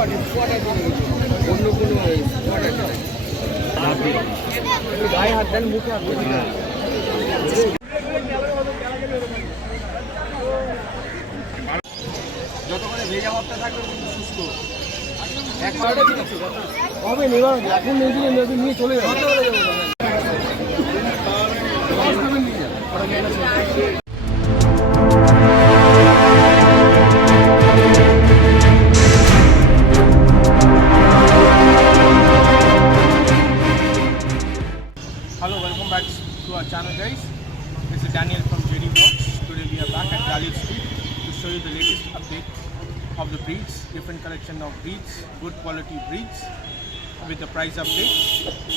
অন্য কোনো গায়ে হাত দেন, মুখে হাত দেন। যতক্ষণে ভেজা ভাবটা থাকবে কিন্তু সুস্থ হবে না। এবার এখন নিয়ে চলে যাবে। Hello, welcome back to our channel, guys. This is Daniel from JD Vlogs. Today we are back at Gallif Street to show you the latest update of the breeds, different collection of breeds, good quality breeds with the price update.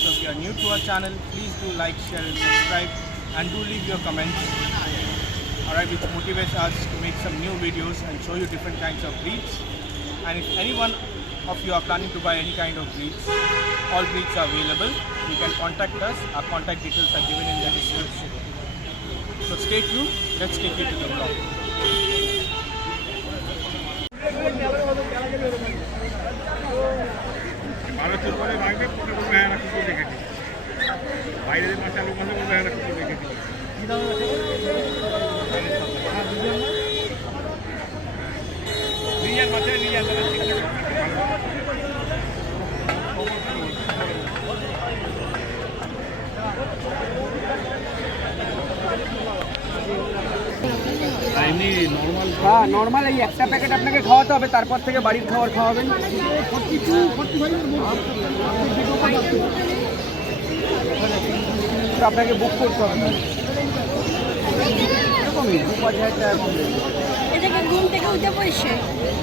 So if you are new to our channel, please do like, share and subscribe, and do leave your comments. Alright, which motivates us to make some new videos and show you different kinds of breeds. And if anyone of you are planning to buy any kind of breeds, all breeds are available. You can contact us. Our contact details are given in the description. So stay tuned. Let's take you to the vlog. হ্যাঁ, normal এই একটা packet আপনাকে খাওয়াতে হবে, তারপর থেকে বাড়ির খাবার খাওয়াবেন। আপনাকে বুক করতে হবে।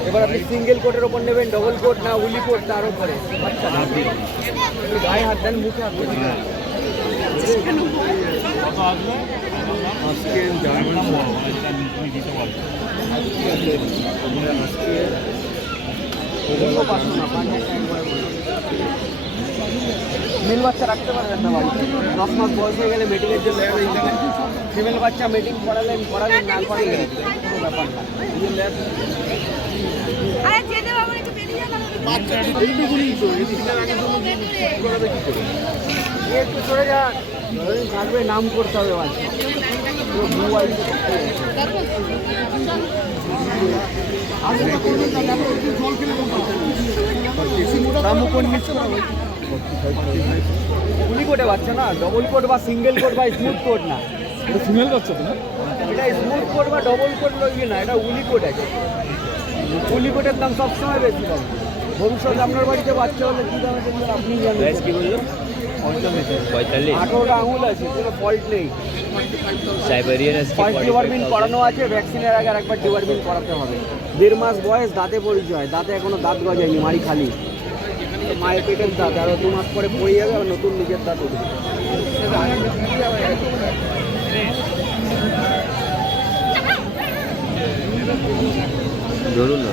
এবার আপনি সিঙ্গেল কোটের ওপর নেবেন, ডবল কোট না উলি কোট তার উপরে। আচ্ছা, গায়ে হাত দেন, মুখে হাত দেন। আজকে মেল বাচ্চা রাখতে পারবেন না বাড়িতে। 10 মাস বয়স হয়ে গেলে মিটিংয়ের জন্য ফিমেল বাচ্চা মিটিং করালেন না করালেন কোনো ব্যাপার না। একটু চলে যান, থাকবে নাম করতে হবে বাচ্চা। উলি কোটে বাচ্চা না, ডবল কোট বা সিঙ্গেল কোট বা স্মুথ কোট না। ফিমেল বাচ্চা তো না, এটা স্মুথ কোট বা ডবল কোট ইয়ে না, এটা উলি কোট আছে। উলি কোটের দাম সবসময় বেশি দাম। ভবিষ্যতে আপনার বাড়িতে বাচ্চা হলে কী দাম আছে আপনি জানেন। কি বললো? 18টা আঙুল আছে, কোনো ফল্ট নেই। ফার্স্ট ডিওয়ার্মিং করানো আছে, ভ্যাকসিনের আগে একবার ডিওয়ার্মিং করাতে হবে। 1.5 মাস বয়স, দাঁতে পরিচয়, দাঁতে এখনো দাঁত গজায়নি, মারি খালি। মায়ের পেটের দাঁত, আরও 2 মাস পরে পড়ে যাবে, আর নতুন নিজের দাঁত উঠবে। ধরুন না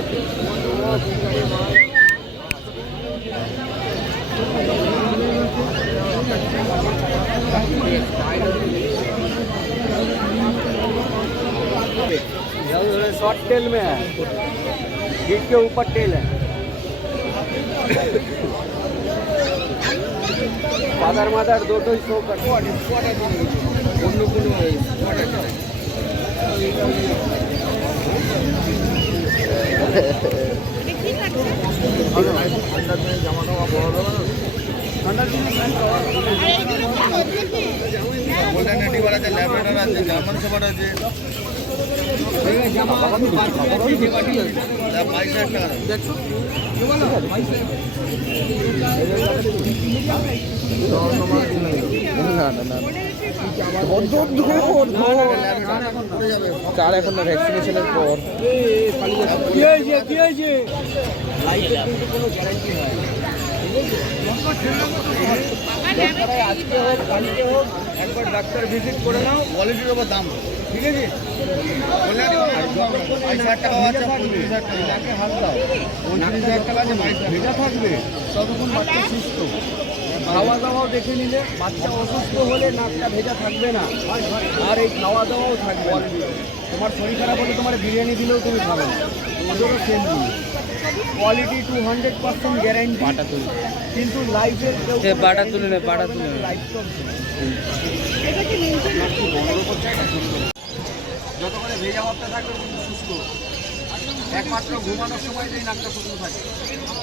शॉर्ट टेल में है, गिट के ऊपर टेल है। फादर मदर दो शो कर চার এখন না ভ্যাকসিনেশনের পর কোনো গ্যারান্টি হয়। আজকে হোক কালকে হোক একবার ডাক্তার ভিজিট করে নাও, কোয়ালিটির ওপর দাম, ঠিক আছে? হাত দাও, ভেজা থাকবে ততক্ষণ বাচ্চা সুস্থ। খাওয়া দাওয়াও দেখে নিলে বাচ্চা অসুস্থ হলে নাকটা ভেজা থাকবে না, আর এই খাওয়া দাওয়াও থাকবে। তোমার শরীর খারাপ হলে তোমার বিরিয়ানি দিলেও তুমি খাবে না, ওদেরও সেম জিনিস। কোয়ালিটি 200% গ্যারান্টি, কিন্তু লাইফের বাটা তুলে নেই, বাটা তুলে নেই। যতক্ষণে ভেজা ভাবটা থাকবে কিন্তু সুস্থ, একমাত্র ঘুমানোর সময় যেই নাকটা শুকনো থাকে,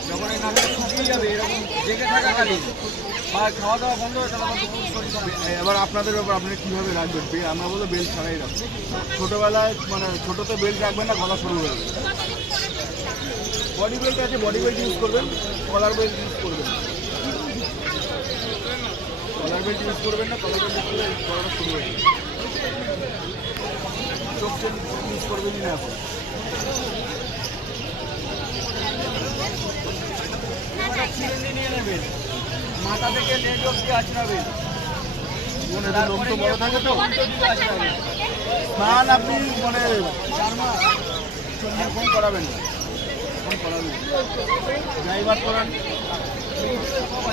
যখন এই নাকটা শুকিয়ে যাবে এরকম জেগে থাকাকালীন বা খাওয়া দাওয়া বন্ধ হয়ে তাহলে শরীর খারাপ। এবার আপনাদের ব্যাপার, আপনি কীভাবে রাখবেন? আমরা বলবো বেল্ট ছাড়াই রাখবেন। ছোটোবেলায় মানে ছোটোতে বেল্ট রাখবেন না, গলা সরু হয়ে যাবে। বডি বেল্ট আছে, বডি বেল্ট ইউজ করবেন, কলার বেল্ট ইউজ করবেন। কলার বেল্ট ইউজ করবেন না, কলার বেল্ট ইউজ করলে গলাটা শুরু হয়ে যাবে। চোখ চেন ইউজ করবেনই না এখন। নিয়ে নেবেন, মাথা থেকে লেজ অব্দি আছড়াবেন, লোম তো বড় থাকে তো আছড়াবেন। স্নান আপনি মানে 4 মাস ফোন করাবেন না, ফোন করাবেন। ড্রাইভার করান,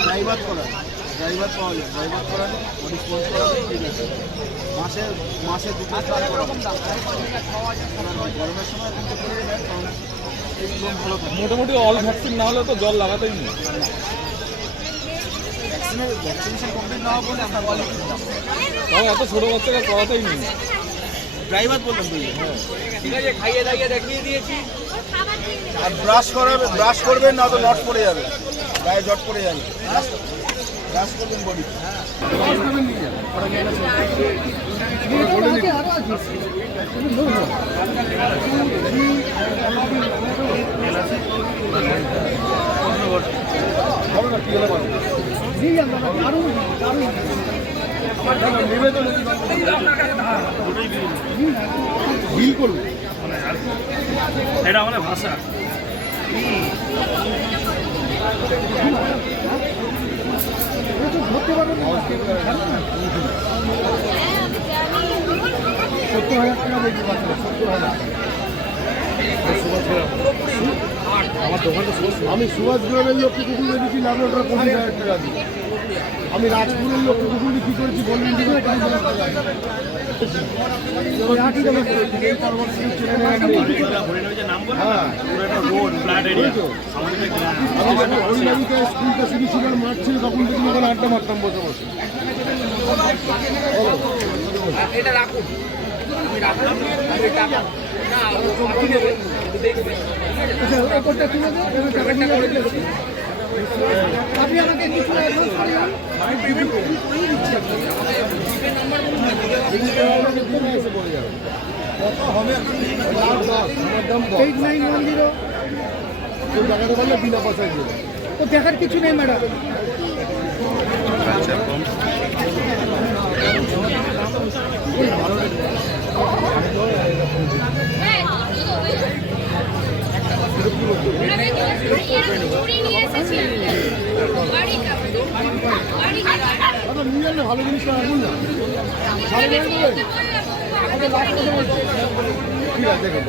ড্রাইভার করান, ড্রাইভার পাওয়া যায়, ড্রাইভার করান, বডি স্পোর্ট করাবেন, ঠিক আছে। মাসে 2 স্নান করাবেন। গরমের সময় কিন্তু করে দেবেন, কারণ এই লোম ভালো থাকে। মোটামুটি অল ভ্যাকসিন না হলে তো জল লাগাতেই নেই। ভ্যাকসিনেশন কমপ্লিট না হওয়া পর্যন্ত আপনার কোয়ালিটি তাও এত ছোটো বাচ্চাকে করাতেই নেই। ড্রাইভার বললাম তুই। ঠিক আছে, খাইয়ে দাইয়ে দেখিয়ে দিয়েছি। আর ব্রাশ করাবে, ব্রাশ করবেন না তো নট পড়ে যাবে, গায়ে জট পড়ে যাবে। ব্রাশ করবেন বডি। এটা আমাদের ভাষা। আমি সুভাষ গ্রামের লোককে কুকুর দিচ্ছি, লাভ ওটা 25,000 টাকা দিই। আমি রাজপুরের লোককে কুকুর কি করেছি বলবেন, স্কুলটা শুধু ছিল, মাঠ ছিল, তখন থেকে ওখানে আড্ডা মারতাম বসে বসে। এটা রাখুন, আমি রাখলাম আমি টাকা না চোখটি নেবে দেখবে। ওপরটা তুলে দেবো, পেমেন্টটা করে দিচ্ছি। আপনি আমাকে কিছু অ্যাডভান্স করে দেন, আমি পেমেন্ট করেই দিচ্ছি। জিপে নাম্বার বলুন, এসে পড়ে যাবে। কত হবে? 8910। কেউ দেখাতে পারলে বিনা পয়সায় দিয়ে দেবে। তো দেখার কিছু নেই ম্যাডাম। নিয়ে আনলে ভালো জিনিসটা রাখুন না, ঠিক আছে দেখে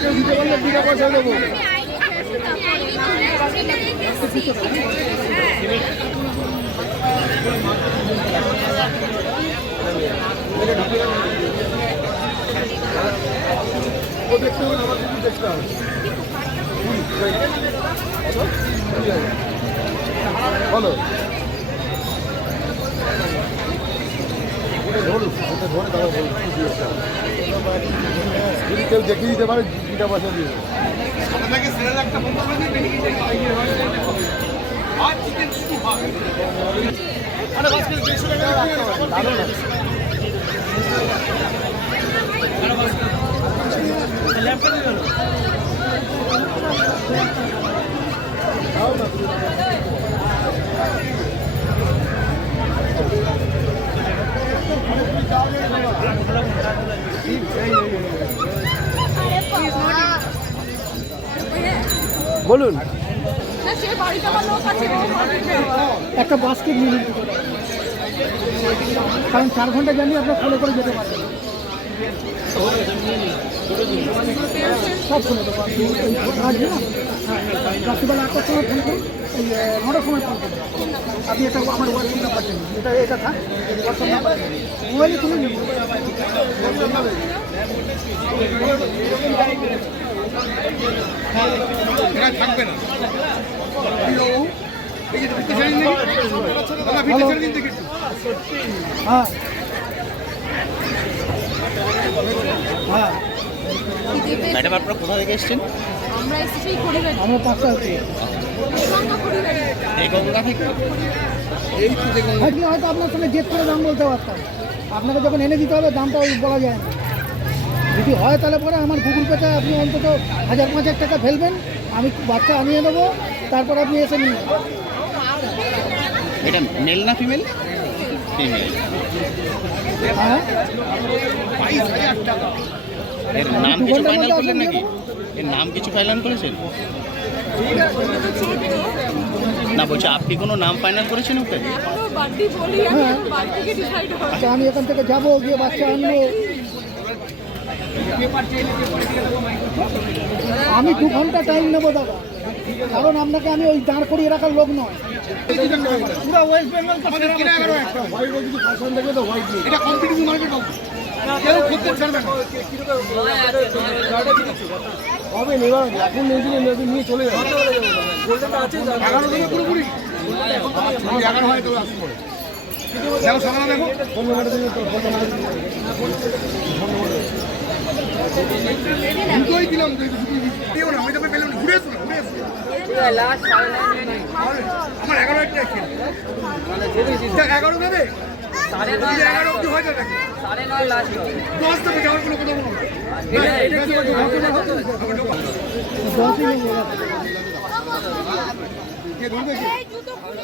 কেউ দিতে পারলে বিনা পয়সায় দেবো। ও দেখতে হবে, আমার কিছু দেখতে হবে। বলো ধরুন, ধরে তারা যদি কেউ দেখিয়ে দিতে পারে বিনা পয়সা দিয়ে বলুন। একটা বাস্কেট নিয়ে নিন, কারণ 4 ঘন্টা জানি আপনার ফলো করে যেতে পারবেন। সব ফোনে তো রাত্রিবেলা 8টার সময় ফোন করুন। এই 9টার সময় ফোন করবেন। আপনি এটা আমার হোয়াটসঅ্যাপ নাম্বার দেন, এটা থাক হোয়াটসঅ্যাপ নাম্বার মোবাইলে তুলে নিন। এখানে থাকবে না এই যে বিদ্যুৎ শাড়ি নেই দাদা বিদ্যুৎ শাড়ি দিন থেকে একটু হ্যাঁ হ্যাঁ ম্যাডাম আপনারা কোথা থেকে এসেছেন? আমরা এসেছি খড়িবাড়ি। আমরা 5টা হচ্ছে খড়িবাড়ি। এই গঙ্গা থেকে এই তো দেখুন আপনি হয়তো আপনার সঙ্গে জেদ করে দাম বলতে পারতাম, আপনাকে যখন এনে দিতে হবে দামটা ওই বলা যায় না। যদি হয় তাহলে পরে আমার গুগল পেতে আপনি অন্তত 1000-5000 টাকা ফেলবেন, আমি বাচ্চা আনিয়ে দেবো, তারপর আপনি এসে নিন। এটা মেল না ফিমেল? ফিমেল। হ্যাঁ এর নাম কিছু ফাইনাল করলেন নাকি? এর নাম কিছু ফাইনাল করেছেন? না বলছি আপনি কোনো নাম ফাইনাল করেছেন ওকে? এখনো বাড়তি বলি, আমি বাড়ি থেকে ডিসাইড হবে। আচ্ছা, আমি এখান থেকে যাবো, গিয়ে বাচ্চা আনবো। আমি 2 ঘন্টা টাইম নেবো দাদা, কারণ আপনাকে আমি ওই দাঁড় করিয়ে রাখার লোক নয়। পুরো ওয়েস্ট বেঙ্গল তো আমাদের কিনা 11 একটা হোয়াইট যদি পছন্দ থাকে তো হোয়াইট এটা কম্পিটিটিভ মার্কেট হবে কেউ খুঁজতে ছাড়বে না হবে নেবা এখন নিয়ে চলে যাবে গোল্ডেনটা আছে 11 দিনে পুরোপুরি 11 হয় তো আসবে দেখো সামনে দেখো ফোন নাম্বারটা দিন তো ফোন নাম্বার দুটোই দিলাম তো দিও না আমি তো পেলাম না ঘুরে আসো লাস্ট আমার 11 একটা ছিল মানে যদি 11 দেবে 11.5 অবধি হয়ে যাবে 9.5 লাস্ট 10 থেকে যাওয়ার কোনো কথা বলবো এটা কি হচ্ছে 10 ই নিয়ে গেছে কে ধরবে কি এই জুতো খুলে